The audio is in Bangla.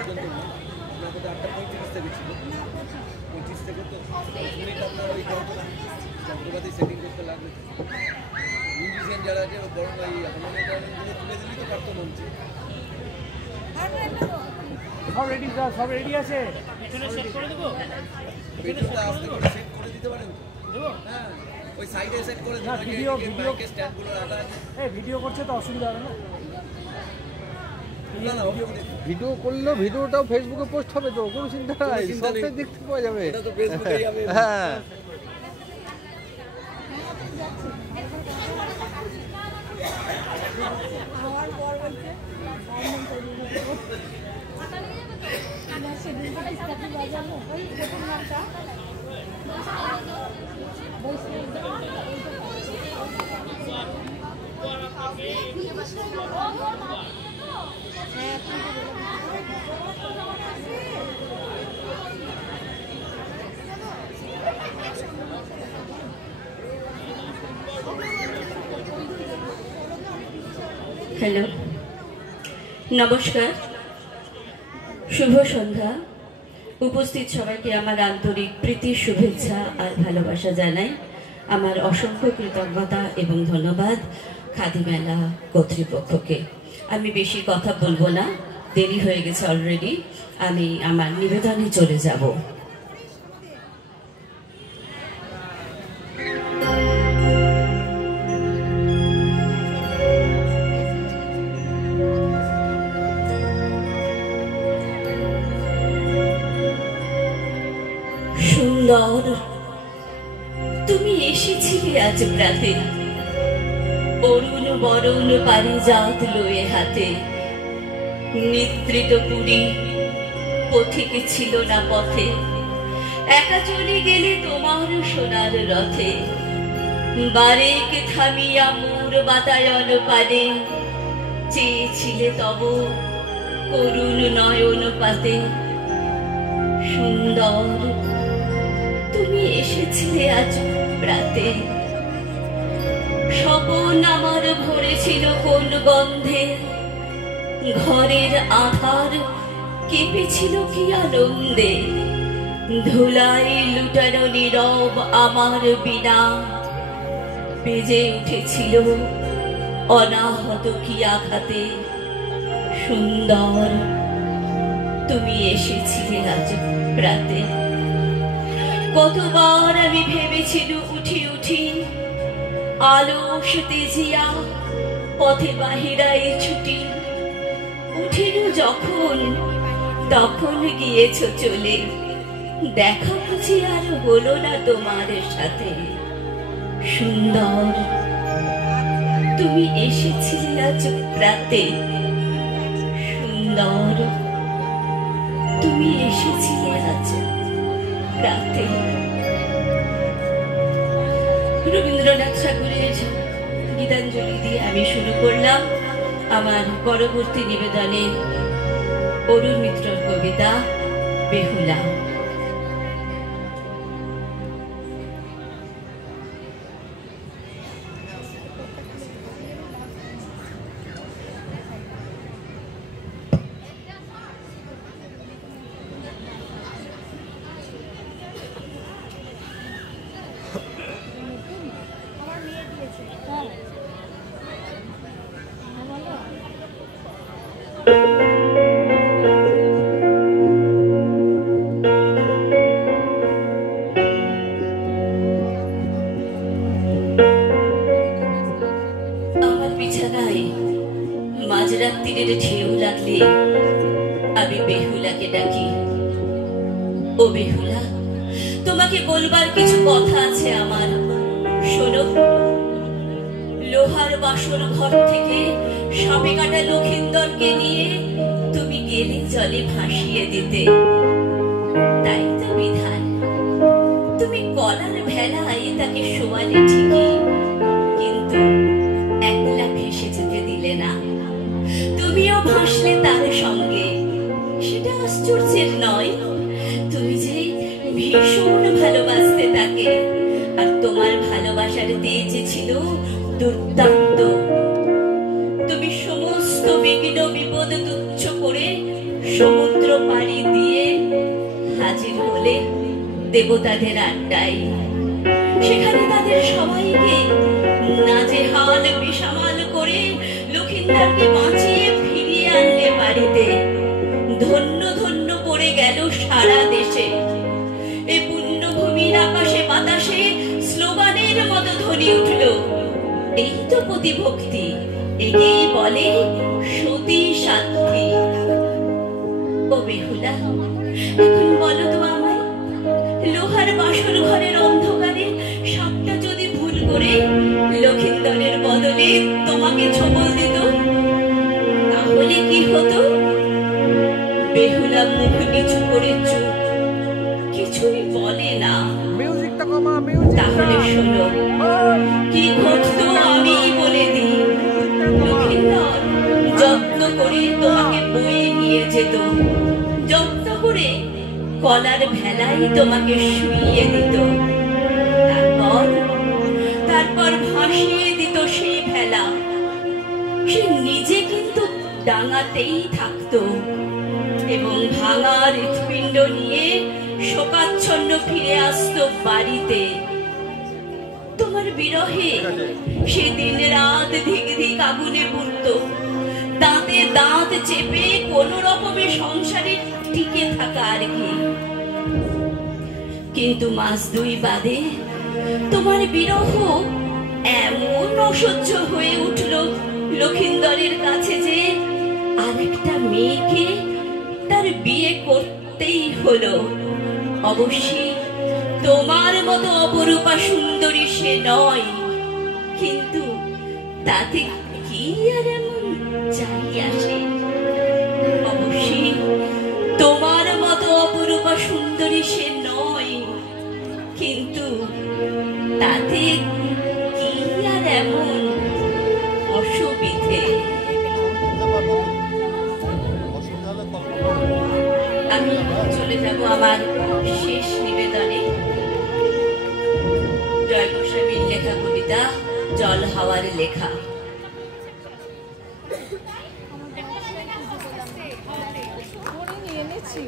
আপনাদের 8:35 থেকে ছিল, 25 থেকে তো 5 মিনিট আপনার ওই যন্ত্রপাতি সেটিং করতে লাগবে। মিউজিশিয়ান যারা আছে বরং ওই হারমোনিয়ামগুলো তুলে দিলেই তো পারতো মঞ্চে। সব রেডি আছে। পেছনটা আস্তে করে সেট করে দিতে পারেন তো? হ্যাঁ, ওই সাইডে সেট করে দিন। ভিডিও স্ট্যান্ডগুলো রাখা আছে। ভিডিও করছে তো অসুবিধা হবে না। ভিডিও করলেও ভিডিওটাও ফেসবুকে পোস্ট হবে তো, কোনো চিন্তা নাই, সবটাই দেখতে পাওয়া যাবে। হ্যাঁ, হ্যালো, নমস্কার, শুভ সন্ধ্যা। উপস্থিত সবাইকে আমার আন্তরিক প্রীতি, শুভেচ্ছা আর ভালোবাসা জানাই। আমার অসংখ্য কৃতজ্ঞতা এবং ধন্যবাদ খাদি মেলা কর্তৃপক্ষকে। আমি বেশি কথা বলবো না, দেরি হয়ে গেছে অলরেডি। আমি আমার নিবেদনে চলে যাব। সুন্দর, তুমি এসেছিলে আজ প্রাতে, অরুণ বরণ পারিজাত লয়ে হাতে। নিদ্রিত পুরী পথিক ছিল না পথে, একা চলে গেলে তোমার সোনার রথে। বারেক থামিয়া মোর বাতায়ন পানে, চেয়েছিলে তব করুণ নয়ন পাতে। সুন্দর, তুমি এসেছিলে আজ প্রাতে। স্বপন আমার ভরেছিল কোন গন্ধে, ঘরের আধার কেঁপেছিল কি আনন্দে। ধুলাই লুটানো নীরব আমার বিনা, বেজে উঠেছিল অনাহত কি আঘাতে। সুন্দর, তুমি এসেছিলে আজ প্রাতে। কতবার আমি ভেবেছিল উঠি উঠি, আলস তেজিয়া পথে বাহিরাই ছুটি। উঠিল যখন তখন গিয়েছ চলে, দেখা বুঝি আর হলো না তোমার সাথে। সুন্দর, তুমি এসেছিলে আজ প্রাতে। সুন্দর, তুমি এসেছিলে আজ প্রাতে। রবীন্দ্রনাথ ঠাকুরের গীতাঞ্জলি দিয়ে আমি শুরু করলাম আমার পরবর্তী নিবেদনে অরুণ মিত্রর কবিতা বেহুলা। মাঝরাত্রির ঢেউ লাগলে আমি বেহুলাকে ডাকি। ও বেহুলা, তোমাকে বলবার কিছু কথা আছে আমার, শোনো। লোহার বাসর ঘর থেকে সাপে কাটা লক্ষিন্দরকে নিয়ে তুমি গেলে জলে ভাসিয়ে দিতে। তাই তো বিধান, তুমি কলার ভেলায় তাকে শোয়ালে ঠিকই, কিন্তু একলা ভেসে যেতে দিলে না। তুমিও ভাসলে তার সঙ্গে, সেটা আশ্চর্যের নয়। তুমি যে ভীষণ ভালোবাসতে তাকে, আর তোমার ভালোবাসার তেজ ছিল দুর্দান্ত। তুমি সমস্ত বিঘ্ন বিপদ তুচ্ছ করে সমুদ্র সমুদ্র পাড়ি দিয়ে হাজির হলে দেবতাদের আড্ডায়। সেখানে তাদের সবাইকে নাজেহাল বেসামাল করে লক্ষিন্দরকে বাঁচিয়ে ফিরিয়ে আনলে বাড়িতে। ধন্য ধন্য পড়ে গেল সারা দেশে। এই পুণ্যভূমির আকাশে বাতাসে স্লোগানের মতো ধ্বনি উঠল, এই তো প্রতিভক্তি, একেই বলে সতী সাধ্বী। ও বেহুলা, এখন বলো তো আমায়, লোহার বাসর ঘরের অন্ধকারে সাপটা যদি ভুল করে লক্ষিন্দরের বদলে তোমাকে ছবল দিত, তাহলে কি হতো? বেহুলা মুখ নিচু করে চুপ, কিছুই বলে না। মিউজিকটা কমা, মিউজিক। তাহলে শোনো কি ঘটতো আমি বলে দিই। লক্ষিন্দর যত্ন করে তোমাকে বয়ে নিয়ে যেত, যত্ন করে কলার ভেলায় তোমাকে শুইয়ে দিত, তারপর ভাসিয়ে দিত সেই ভেলা। সে নিজে কিন্তু ডাঙাতেই থাকতো এবং ভাঙা হৃৎপিণ্ড নিয়ে শোকাচ্ছন্ন ফিরে আসতো বাড়িতে। তোমার বিরহে সে দিন রাত ধিক ধিক আগুনে পুড়তো, দাঁতে দাঁত চেপে কোন রকমে সংসারে টিকে থাকা আর কি। কিন্তু মাস দুই বাদে তোমার বিরহ এমন অসহ্য হয়ে উঠল লক্ষিন্দরের কাছে যে আরেকটা মেয়েকে তার বিয়ে করতেই হলো। অবশ্যই তোমার মতো অপরূপা সুন্দরী সে নয়, কিন্তু তাতে কি আর এমন যাই আসে? অবশ্যই তোমার মতো অপরূপা সুন্দরী সে নয়, কিন্তু তাতে কি আর এমন অসুবিধে? আমি চলে যাব আমার শেষ নিবেদনে। জয় গোস্বামীর লেখা কবিতা জল হাওয়ার লেখা। এনেছি